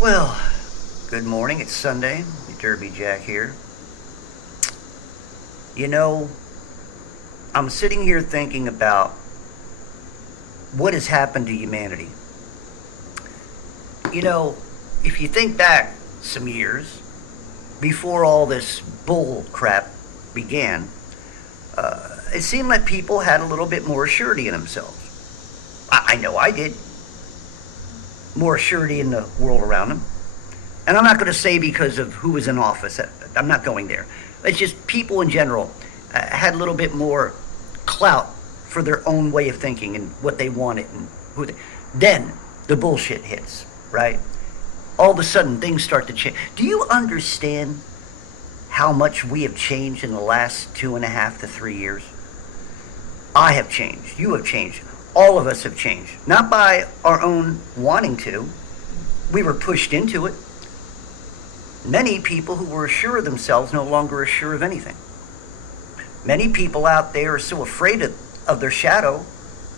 Well, good morning. It's Sunday. Derby Jack here. You know, I'm sitting here thinking about what has happened to humanity. You know, if you think back some years before all this bull crap began, it seemed like people had a little bit more surety in themselves. I know I did. More surety in the world around them. And I'm not going to say because of who was in office. I'm not going there. It's just people in general had a little bit more clout for their own way of thinking and what they wanted and who they. Then the bullshit hits, right? All of a sudden things start to change. Do you understand how much we have changed in the last 2.5 to 3 years? I have changed. You have changed. All of us have changed. Not by our own wanting to. We were pushed into it. Many people who were sure of themselves no longer are sure of anything. Many people out there are so afraid of their shadow,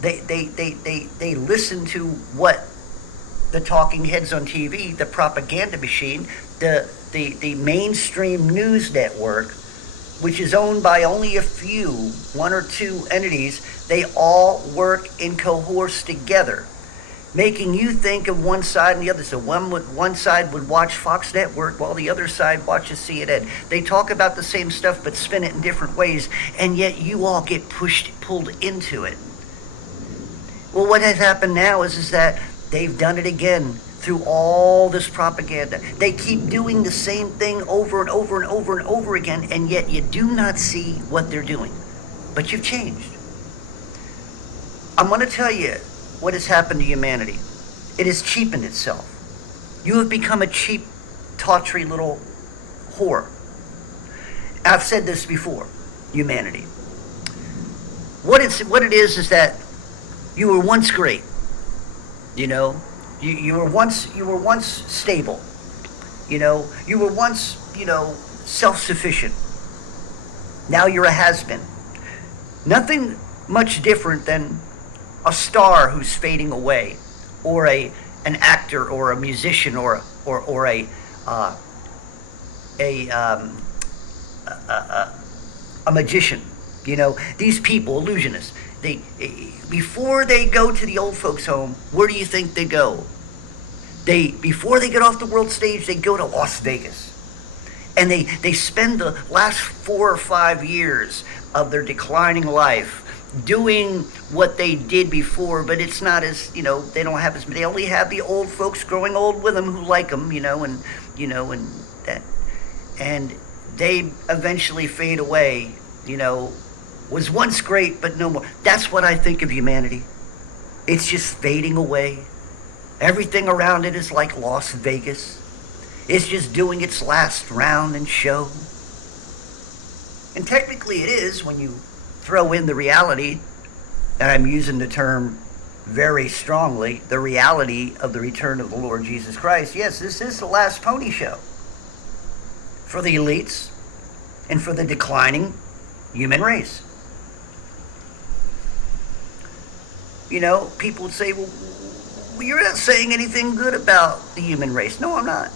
they listen to what the talking heads on TV, the propaganda machine, the mainstream news network, which is owned by only a few, one or two entities. They all work in cohorts together, making you think of one side and the other. So one side would watch Fox Network while the other side watches CNN. They talk about the same stuff but spin it in different ways, and yet you all get pulled into it. Well, what has happened now is that they've done it again through all this propaganda. They keep doing the same thing over and over and over and over again, and yet you do not see what they're doing. But you've changed. I'm going to tell you what has happened to humanity. It has cheapened itself. You have become a cheap, tawdry little whore. I've said this before, humanity. What it is that you were once great. You know, you were once stable. You know, you were once, self-sufficient. Now you're a has-been. Nothing much different than a star who's fading away, or an actor, or a musician, or a magician. You know, these people, illusionists. They before they go to the old folks' home, where do you think they go? Before they get off the world stage, they go to Las Vegas, and they spend the last 4 or 5 years of their declining life doing what they did before, but it's not as, they don't have as, they only have the old folks growing old with them who like them, and that, and they eventually fade away, was once great, but no more. That's what I think of humanity. It's just fading away. Everything around it is like Las Vegas. It's just doing its last round and show. And technically it is when you throw in the reality, and I'm using the term very strongly, the reality of the return of the Lord Jesus Christ. Yes, this is the last pony show for the elites and for the declining human race. People would say, well, you're not saying anything good about the human race. No, I'm not.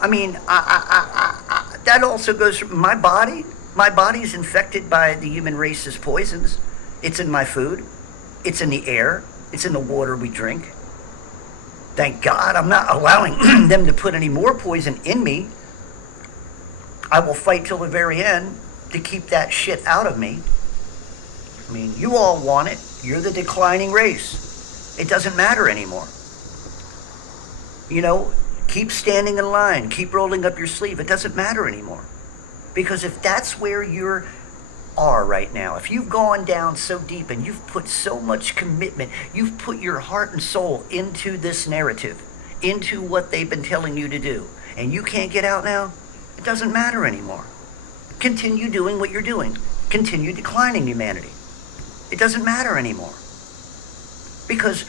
I mean, that also goes from my body. My body's infected by the human race's poisons. It's in my food. It's in the air. It's in the water we drink. Thank God I'm not allowing them to put any more poison in me. I will fight till the very end to keep that shit out of me. I mean, you all want it. You're the declining race. It doesn't matter anymore. Keep standing in line. Keep rolling up your sleeve. It doesn't matter anymore. Because if that's where you are right now, if you've gone down so deep and you've put so much commitment, you've put your heart and soul into this narrative, into what they've been telling you to do, and you can't get out now, it doesn't matter anymore. Continue doing what you're doing. Continue declining humanity. It doesn't matter anymore. Because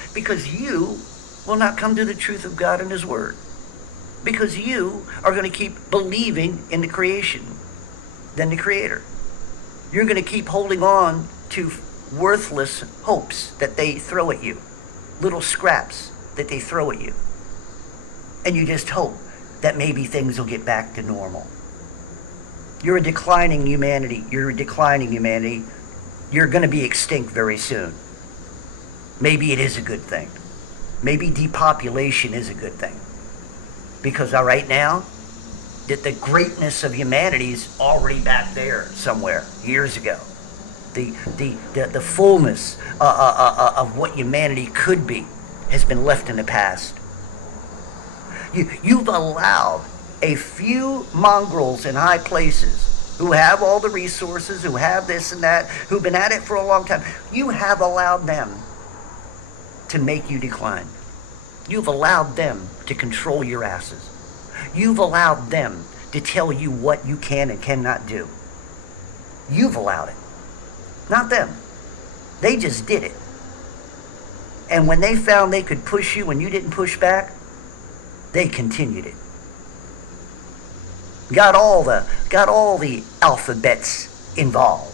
you will not come to the truth of God and His Word. Because you are going to keep believing in the creation than the Creator. You're going to keep holding on to worthless hopes that they throw at you, little scraps that they throw at you. And you just hope that maybe things will get back to normal. You're a declining humanity. You're a declining humanity. You're going to be extinct very soon. Maybe it is a good thing. Maybe depopulation is a good thing. Because right now, that the greatness of humanity is already back there somewhere, years ago. The fullness of what humanity could be has been left in the past. You've allowed a few mongrels in high places who have all the resources, who have this and that, who've been at it for a long time. You have allowed them to make you decline. You've allowed them to control your asses. You've allowed them to tell you what you can and cannot do. You've allowed it, not them. They just did it. And when they found they could push you when you didn't push back, they continued it. Got all the alphabets involved.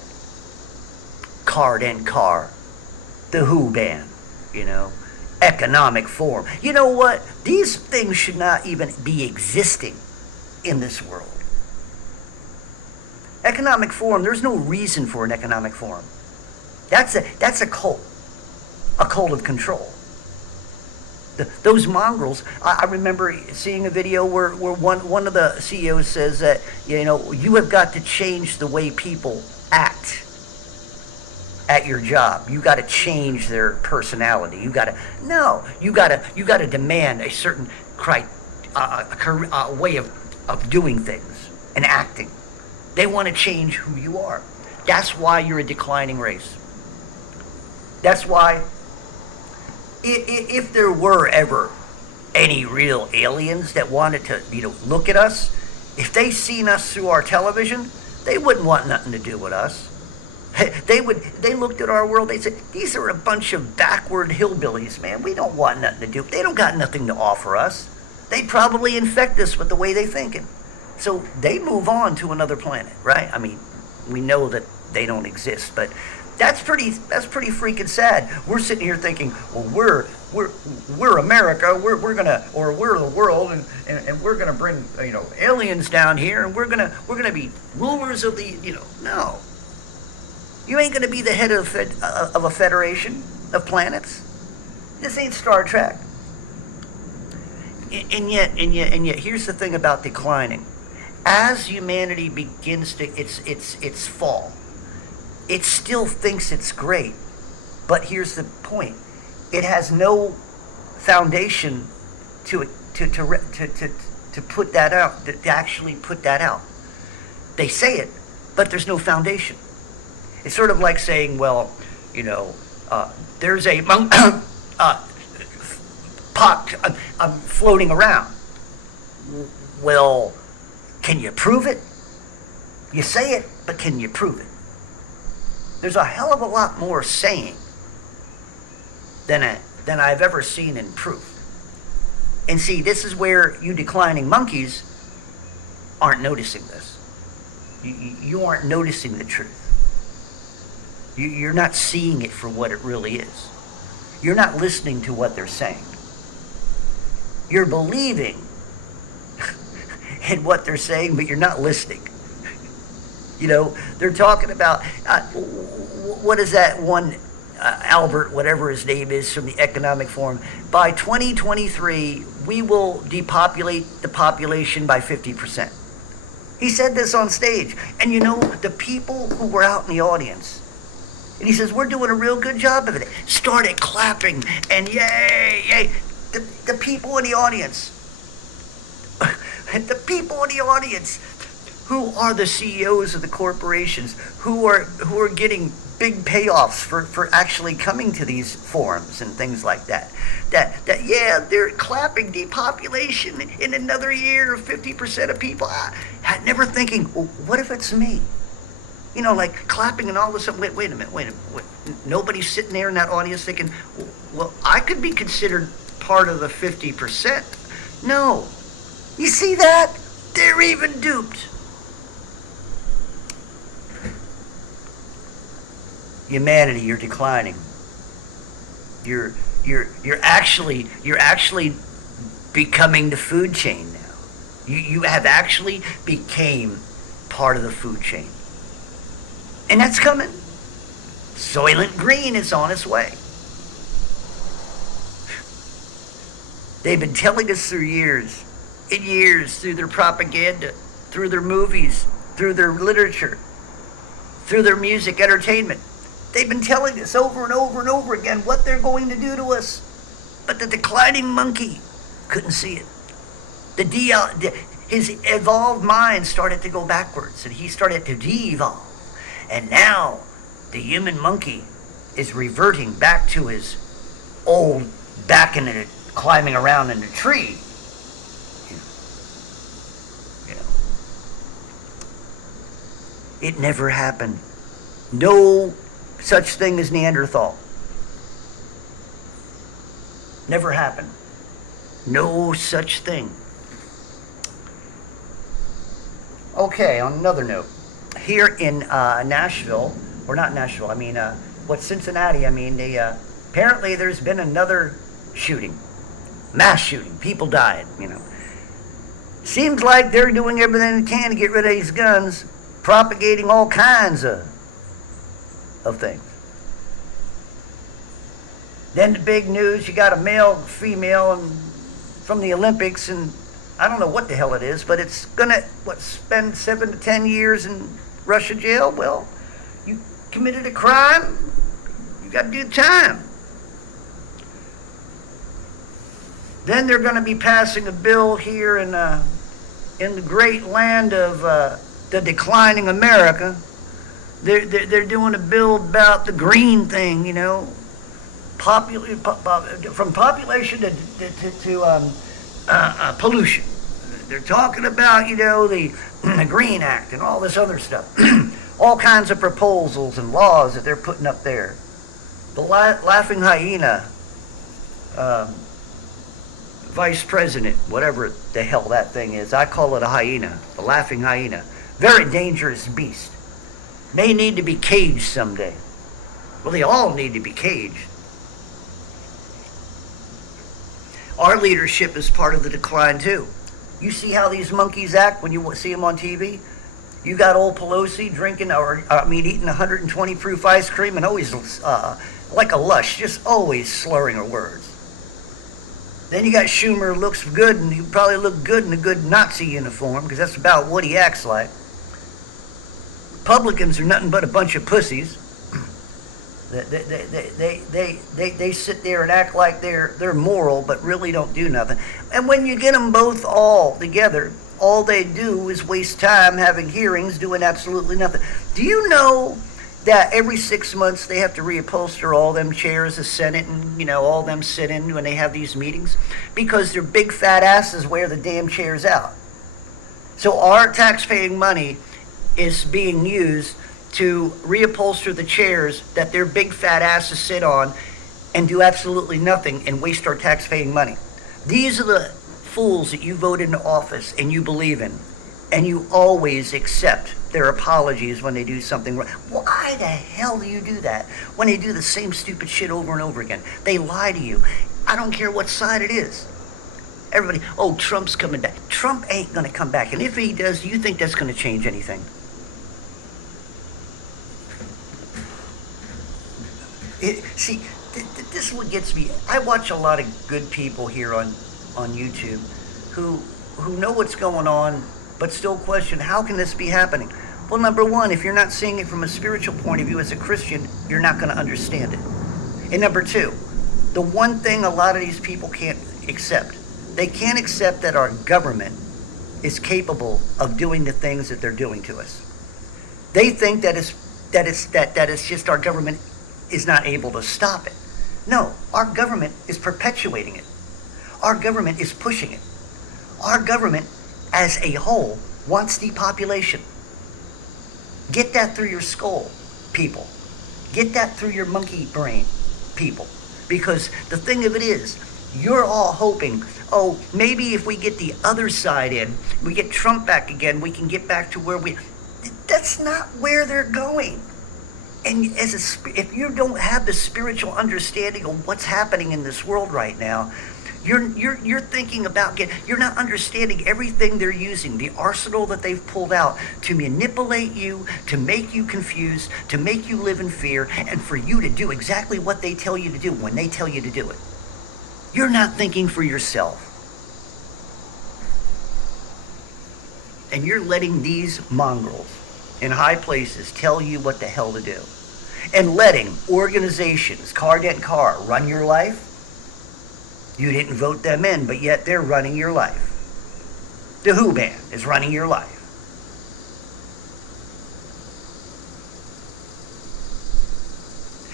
Card and car, the WHO band, economic forum. You know what? These things should not even be existing in this world. Economic forum, there's no reason for an economic forum. That's a cult of control. Those mongrels, I remember seeing a video where one of the CEOs says that, you have got to change the way people act at your job. You got to change their personality. You got to demand a certain way of doing things and acting. They want to change who you are. That's why you're a declining race. That's why if there were ever any real aliens that wanted to, look at us, if they seen us through our television, they wouldn't want nothing to do with us. They looked at our world, they said, these are a bunch of backward hillbillies, man. We don't want nothing to do. They don't got nothing to offer us. They'd probably infect us with the way they thinking. So they move on to another planet, right? I mean, we know that they don't exist, but that's pretty freaking sad. We're sitting here thinking, well, we're America, we're the world, and we're gonna bring aliens down here, and we're gonna be rulers of the no. You ain't gonna be the head of a federation of planets. This ain't Star Trek. And yet, here's the thing about declining. As humanity begins to its fall, it still thinks it's great. But here's the point: it has no foundation to put that out. To actually put that out. They say it, but there's no foundation. It's sort of like saying, well, there's a pot floating around. Well, can you prove it? You say it, but can you prove it? There's a hell of a lot more saying than I've ever seen in proof. And see, this is where you declining monkeys aren't noticing this. You aren't noticing the truth. You're not seeing it for what it really is. You're not listening to what they're saying. You're believing in what they're saying, but you're not listening. They're talking about, what is that one, Albert, whatever his name is, from the Economic Forum. By 2023, we will depopulate the population by 50%. He said this on stage. And the people who were out in the audience, and he says, we're doing a real good job of it, started clapping, and yay, yay. The people in the audience, who are the CEOs of the corporations, who are getting big payoffs for actually coming to these forums and things like that. That they're clapping depopulation in another year, 50% of people. Never thinking, well, what if it's me? Like clapping and all of a sudden, wait a minute. Nobody's sitting there in that audience thinking, well, I could be considered part of the 50%. No. You see that? They're even duped. Humanity, you're declining. You're actually becoming the food chain now. You have actually became part of the food chain. And that's coming. Soylent Green is on its way. They've been telling us through years, in years, through their propaganda, through their movies, through their literature, through their music, entertainment. They've been telling us over and over and over again what they're going to do to us. But the declining monkey couldn't see it. His evolved mind started to go backwards, and he started to de-evolve. And now the human monkey is reverting back to his old, back in it, climbing around in a tree. You know. It never happened. No such thing as Neanderthal. Never happened. No such thing. Okay, on another note, here in Nashville, or not Nashville, Cincinnati, apparently there's been another shooting. Mass shooting. People died, Seems like they're doing everything they can to get rid of these guns, propagating all kinds of things. Then the big news, you got a male, female, and from the Olympics, and I don't know what the hell it is, but it's gonna, spend 7 to 10 years in Russia jail? Well, you committed a crime, you gotta do time. Then they're gonna be passing a bill here in the great land of the declining America. They're doing a bill about the green thing, from population to pollution. They're talking about, the Green Act and all this other stuff. All kinds of proposals and laws that they're putting up there. The Laughing Hyena, vice president, whatever the hell that thing is. I call it a hyena, the Laughing Hyena. Very dangerous beast. May need to be caged someday. Well, they all need to be caged. Our leadership is part of the decline too. You see how these monkeys act when you see them on TV? You got old Pelosi eating 120 proof ice cream and always like a lush, just always slurring her words. Then you got Schumer, looks good, and he probably look good in a good Nazi uniform, because that's about what he acts like. Republicans are nothing but a bunch of pussies. They sit there and act like they're moral, but really don't do nothing. And when you get them both all together, all they do is waste time having hearings, doing absolutely nothing. Do you know that every 6 months they have to reupholster all them chairs, the Senate, and all them sit in when they have these meetings? Because their big fat asses wear the damn chairs out. So our taxpaying money is being used to reupholster the chairs that their big fat asses sit on and do absolutely nothing and waste our taxpaying money. These are the fools that you vote into office and you believe in, and you always accept their apologies when they do something wrong. Why the hell do you do that when they do the same stupid shit over and over again? They lie to you. I don't care what side it is. Everybody, Trump's coming back. Trump ain't going to come back. And if he does, do you think that's going to change anything? This is what gets me. I watch a lot of good people here on YouTube who know what's going on, but still question, how can this be happening? Well, number one, if you're not seeing it from a spiritual point of view as a Christian, you're not going to understand it. And number two, the one thing a lot of these people can't accept, they can't accept that our government is capable of doing the things that they're doing to us. They think that it's just our government is not able to stop it. No, our government is perpetuating it. Our government is pushing it. Our government as a whole wants depopulation. Get that through your skull, people. Get that through your monkey brain, people. Because the thing of it is, you're all hoping, maybe if we get the other side in, we get Trump back again, we can get back to where that's not where they're going. And if you don't have the spiritual understanding of what's happening in this world right now, You're thinking about you're not understanding everything they're using, the arsenal that they've pulled out to manipulate you, to make you confused, to make you live in fear, and for you to do exactly what they tell you to do when they tell you to do it. You're not thinking for yourself. And you're letting these mongrels in high places tell you what the hell to do. And letting organizations, Cardent Car, run your life. You didn't vote them in, but yet they're running your life. The Who Band is running your life.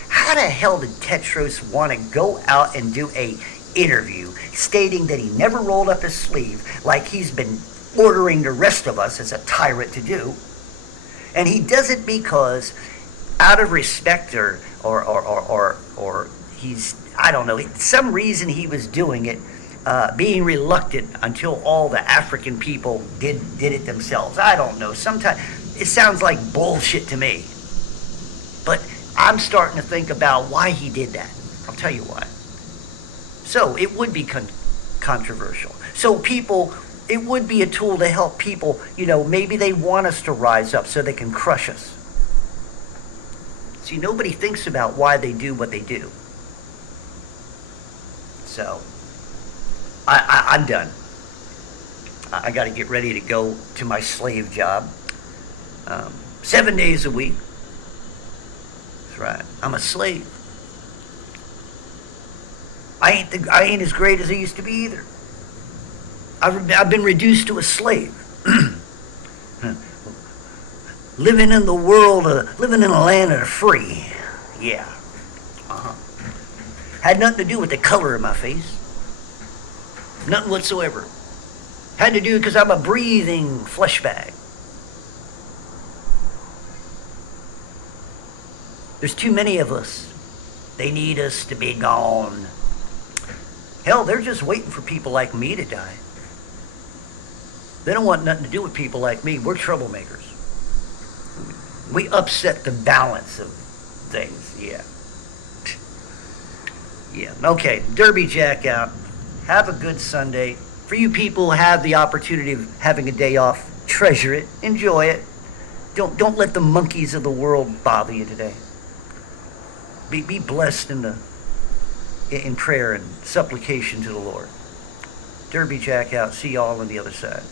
How the hell did Tetros want to go out and do a interview stating that he never rolled up his sleeve like he's been ordering the rest of us as a tyrant to do? And he does it because out of respect or he's, I don't know, some reason he was doing it, being reluctant until all the African people did it themselves. I don't know. Sometimes it sounds like bullshit to me. But I'm starting to think about why he did that. I'll tell you why. So it would be controversial. So people, it would be a tool to help people, maybe they want us to rise up so they can crush us. See, nobody thinks about why they do what they do. So, I'm done. I got to get ready to go to my slave job. 7 days a week. That's right. I'm a slave. I ain't as great as I used to be either. I've been reduced to a slave. Living in the world, living in a land of the free. Yeah. Had nothing to do with the color of my face. Nothing whatsoever. Had to do because I'm a breathing flesh bag. There's too many of us. They need us to be gone. Hell, they're just waiting for people like me to die. They don't want nothing to do with people like me. We're troublemakers. We upset the balance of things. Yeah. Yeah. Okay. Derby Jack out. Have a good Sunday. For you people who have the opportunity of having a day off, treasure it. Enjoy it. Don't let the monkeys of the world bother you today. Be blessed in prayer and supplication to the Lord. Derby Jack out. See y'all on the other side.